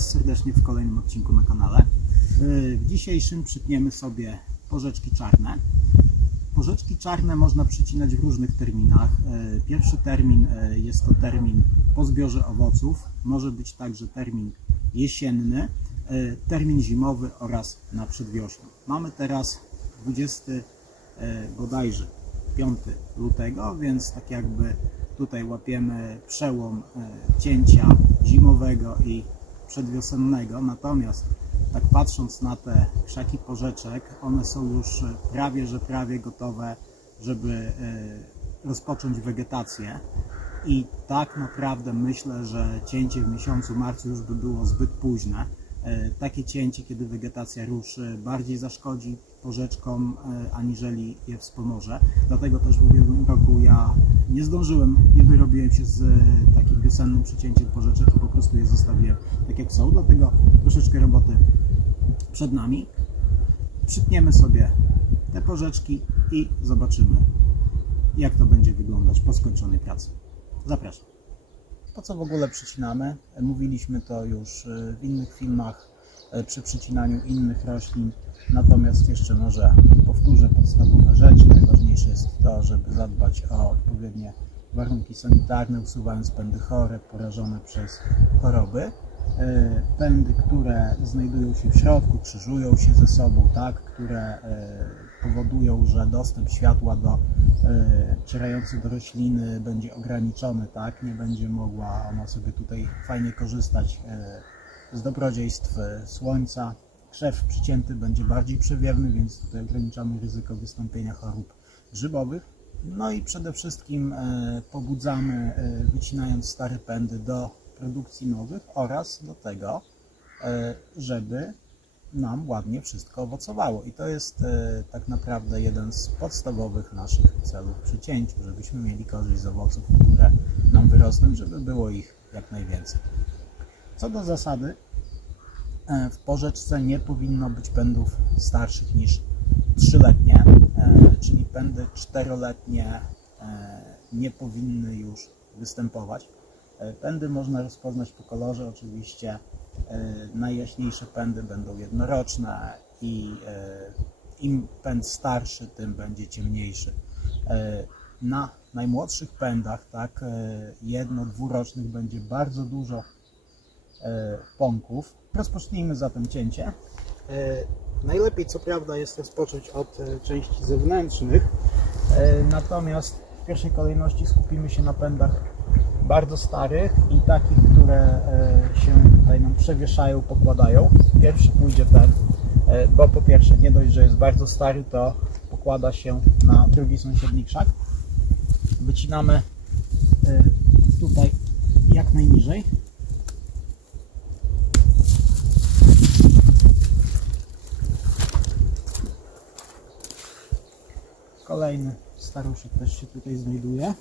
Was serdecznie w kolejnym odcinku na kanale. Yy, W dzisiejszym przytniemy sobie porzeczki czarne. Porzeczki czarne można przycinać w różnych terminach. Yy, Pierwszy termin yy, jest to termin po zbiorze owoców. Może być także termin jesienny, termin zimowy oraz na przedwiośnie. Mamy teraz 20 yy, bodajże 5 lutego, więc tak jakby tutaj łapiemy przełom cięcia zimowego i przedwiosennego. Natomiast tak patrząc na te krzaki porzeczek, one są już e, prawie, że prawie gotowe, żeby e, rozpocząć wegetację. I tak naprawdę myślę, że cięcie w miesiącu marcu już by było zbyt późne. E, Takie cięcie, kiedy wegetacja ruszy, bardziej zaszkodzi porzeczkom, e, aniżeli je wspomoże. Dlatego też w ubiegłym roku ja nie zdążyłem, nie wyrobiłem się z e, takim wiosennym przycięciem porzeczek i po prostu je zostawiłem tak jak są. Dlatego troszeczkę roboty przed nami. Przytniemy sobie te porzeczki i zobaczymy, jak to będzie wyglądać po skończonej pracy. Zapraszam. Po co w ogóle przycinamy? Mówiliśmy to już e, w innych filmach e, przy przycinaniu innych roślin. Natomiast jeszcze może powtórzę podstawowe rzeczy. Najważniejsze jest to, żeby zadbać o odpowiednie warunki sanitarne, usuwając pędy chore, porażone przez choroby. E, Pędy, które znajdują się w środku, krzyżują się ze sobą, tak, które e, powodują, że dostęp światła do e, do rośliny będzie ograniczony, tak, nie będzie mogła ona sobie tutaj fajnie korzystać e, z dobrodziejstw e, słońca. Krzew przycięty będzie bardziej przewiewny, więc tutaj ograniczamy ryzyko wystąpienia chorób grzybowych. No i przede wszystkim e, pobudzamy, wycinając stare pędy do produkcji nowych oraz do tego, żeby nam ładnie wszystko owocowało. I to jest e, tak naprawdę jeden z podstawowych naszych celów przy cięciu, żebyśmy mieli korzyść z owoców, które nam wyrosną, żeby było ich jak najwięcej. Co do zasady, e, w porzeczce nie powinno być pędów starszych niż 3-letnie, e, czyli pędy 4-letnie e, nie powinny już występować. Pędy można rozpoznać po kolorze, oczywiście najjaśniejsze pędy będą jednoroczne i e, im pęd starszy, tym będzie ciemniejszy. E, Na najmłodszych pędach, tak, e, jedno, dwurocznych będzie bardzo dużo e, pąków. Rozpocznijmy zatem cięcie. E, Najlepiej co prawda jest rozpocząć od e, części zewnętrznych, e, natomiast w pierwszej kolejności skupimy się na pędach bardzo starych i takich, które e, się tutaj nam przewieszają, pokładają. Pierwszy pójdzie ten, e, bo po pierwsze nie dość, że jest bardzo stary, to pokłada się na drugi sąsiedni krzak. Wycinamy e, tutaj jak najniżej. Kolejny staruszek też się tutaj znajduje.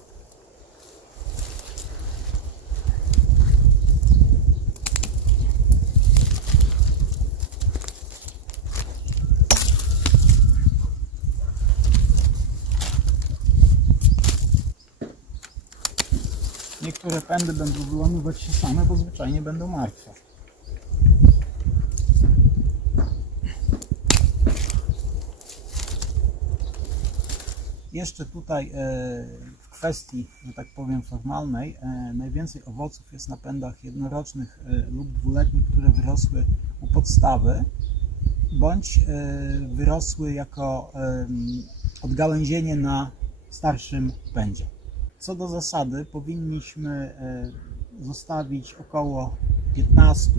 Pędy będą wyłamywać się same, bo zwyczajnie będą martwe. Jeszcze tutaj e, w kwestii, że tak powiem, formalnej, e, najwięcej owoców jest na pędach jednorocznych e, lub dwuletnich, które wyrosły u podstawy, bądź wyrosły jako odgałęzienie na starszym pędzie. Co do zasady, powinniśmy e, zostawić około 15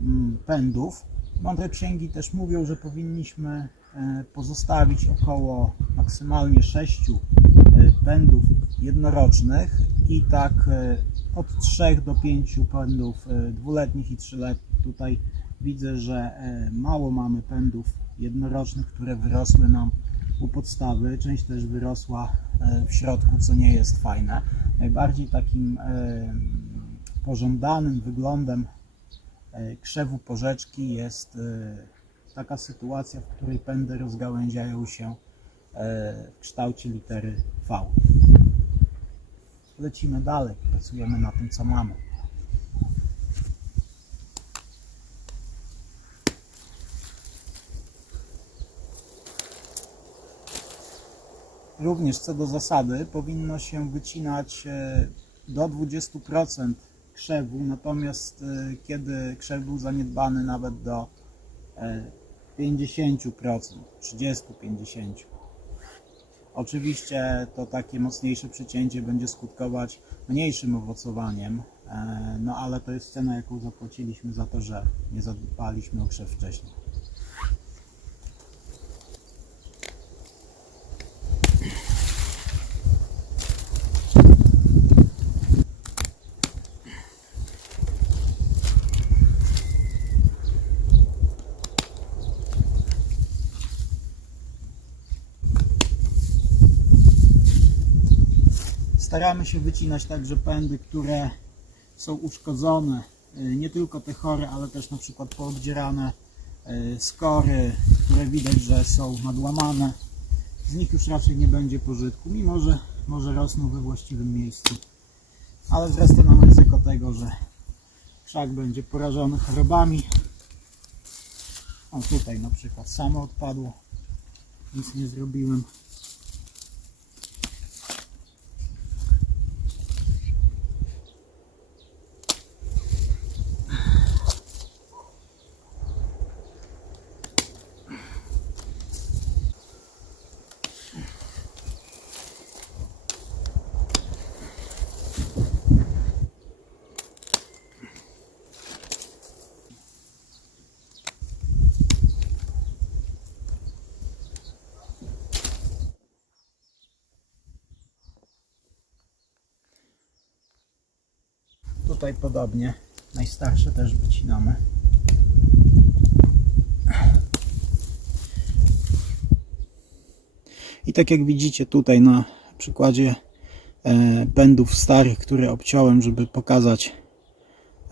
mm, pędów. Mądre księgi też mówią, że powinniśmy e, pozostawić około maksymalnie 6 e, pędów jednorocznych i tak od 3 do 5 pędów dwuletnich i trzyletnich. Tutaj widzę, że mało mamy pędów jednorocznych, które wyrosły nam u podstawy. Część też wyrosła e, w środku, co nie jest fajne. Najbardziej takim e, pożądanym wyglądem e, krzewu porzeczki jest taka sytuacja, w której pędy rozgałęziają się w kształcie litery V. Lecimy dalej, pracujemy na tym, co mamy. Również co do zasady powinno się wycinać e, do 20% krzewu, natomiast e, kiedy krzew był zaniedbany nawet do e, 50%, 30-50%. Oczywiście to takie mocniejsze przycięcie będzie skutkować mniejszym owocowaniem, e, no ale to jest cena, jaką zapłaciliśmy za to, że nie zadbaliśmy o krzew wcześniej. Staramy się wycinać także pędy, które są uszkodzone, y, nie tylko te chore, ale też na przykład poobdzierane y, skory, które widać, że są nadłamane. Z nich już raczej nie będzie pożytku, mimo że może rosną we właściwym miejscu. Ale wzrasta nam ryzyko tego, że krzak będzie porażony chorobami. O tutaj na przykład samo odpadło, nic nie zrobiłem. Tutaj podobnie. Najstarsze też wycinamy. I tak jak widzicie tutaj na przykładzie e, pędów starych, które obciąłem, żeby pokazać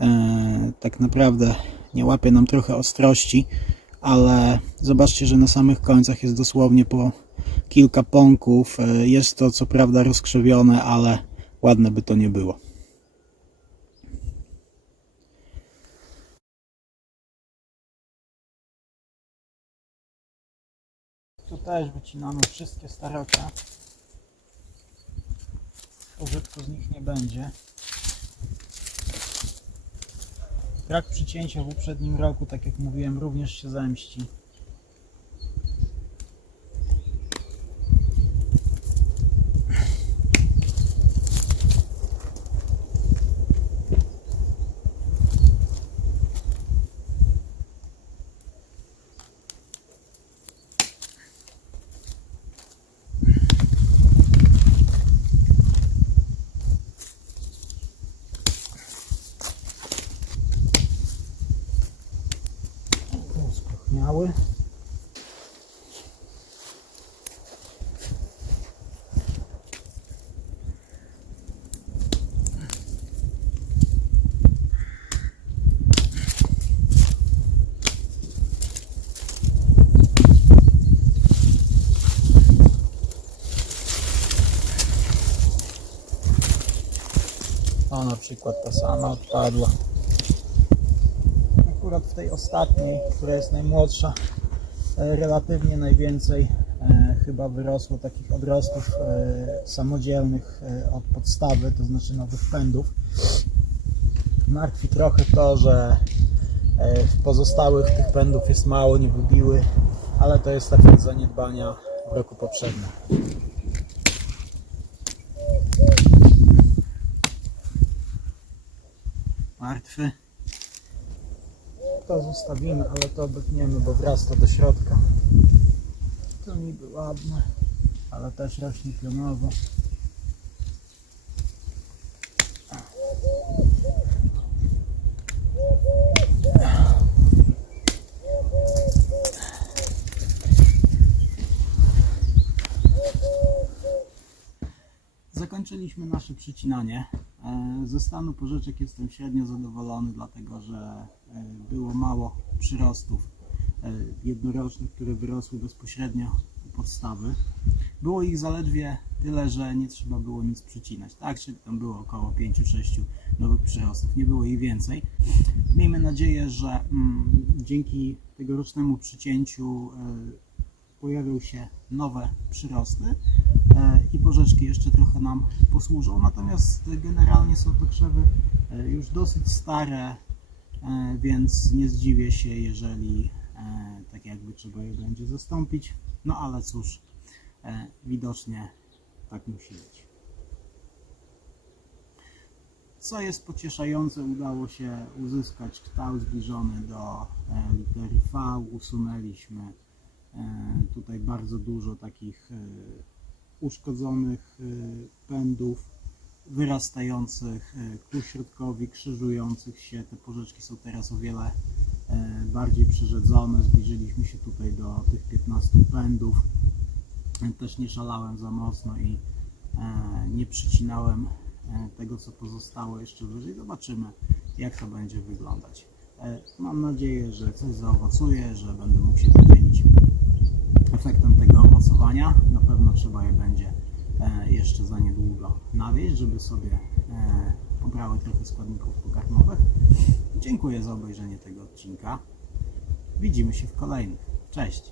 e, tak naprawdę nie łapie nam trochę ostrości, ale zobaczcie, że na samych końcach jest dosłownie po kilka pąków. E, Jest to co prawda rozkrzewione, ale ładne by to nie było. Też wycinamy wszystkie starocia. Użytku z nich nie będzie. Brak przycięcia w poprzednim roku, tak jak mówiłem, również się zemści. Spróchniały. O, na przykład ta sama odpadła akurat w tej ostatniej, która jest najmłodsza, e, relatywnie najwięcej e, chyba wyrosło takich odrostów e, samodzielnych od podstawy, to znaczy nowych pędów. Martwi trochę to, że w pozostałych tych pędów jest mało, nie wybiły, ale to jest efekt zaniedbania w roku poprzednim. Martwy. To zostawimy, ale to obetniemy, bo wrasta do środka. To niby ładne, ale też rośnie pionowo. Zakończyliśmy nasze przycinanie. E, Ze stanu porzeczek jestem średnio zadowolony, dlatego że e, było mało przyrostów e, jednorocznych, które wyrosły bezpośrednio u podstawy. Było ich zaledwie tyle, że nie trzeba było nic przycinać. Tak, czyli tam było około 5-6 nowych przyrostów, nie było ich więcej. Miejmy nadzieję, że mm, dzięki tegorocznemu przycięciu e, pojawią się nowe przyrosty e, i porzeczki jeszcze trochę nam posłużą. Natomiast generalnie są to krzewy e, już dosyć stare, e, więc nie zdziwię się, jeżeli tak jakby trzeba je będzie zastąpić. No ale cóż, widocznie tak musi być. Co jest pocieszające, udało się uzyskać kształt zbliżony do litery V. Usunęliśmy tutaj bardzo dużo takich e, uszkodzonych e, pędów wyrastających e, ku środkowi, krzyżujących się. Te porzeczki są teraz o wiele e, bardziej przerzedzone. Zbliżyliśmy się tutaj do tych 15 pędów. E, Też nie szalałem za mocno i e, nie przycinałem e, tego, co pozostało jeszcze wyżej. Zobaczymy, jak to będzie wyglądać. E, Mam nadzieję, że coś zaowocuje, że będę mógł się podzielić efektem tego owocowania. Na pewno trzeba je będzie e, jeszcze za niedługo nawieść, żeby sobie e, pobrały trochę składników pokarmowych. Dziękuję za obejrzenie tego odcinka. Widzimy się w kolejnych. Cześć!